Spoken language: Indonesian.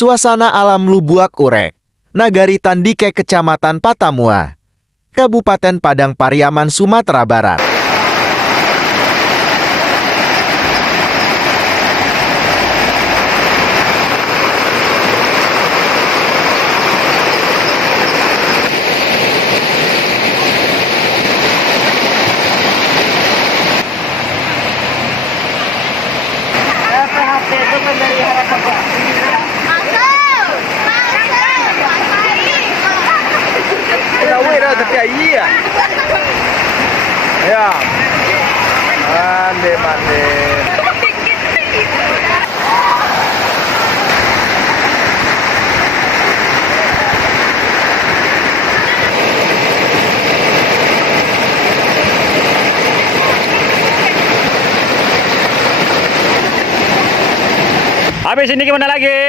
Suasana alam Lubuak Urek, Nagari Tandike, Kecamatan Patamua, Kabupaten Padang Pariaman, Sumatera Barat. Tapi iya. Ya. Mande. Habis ini gimana lagi?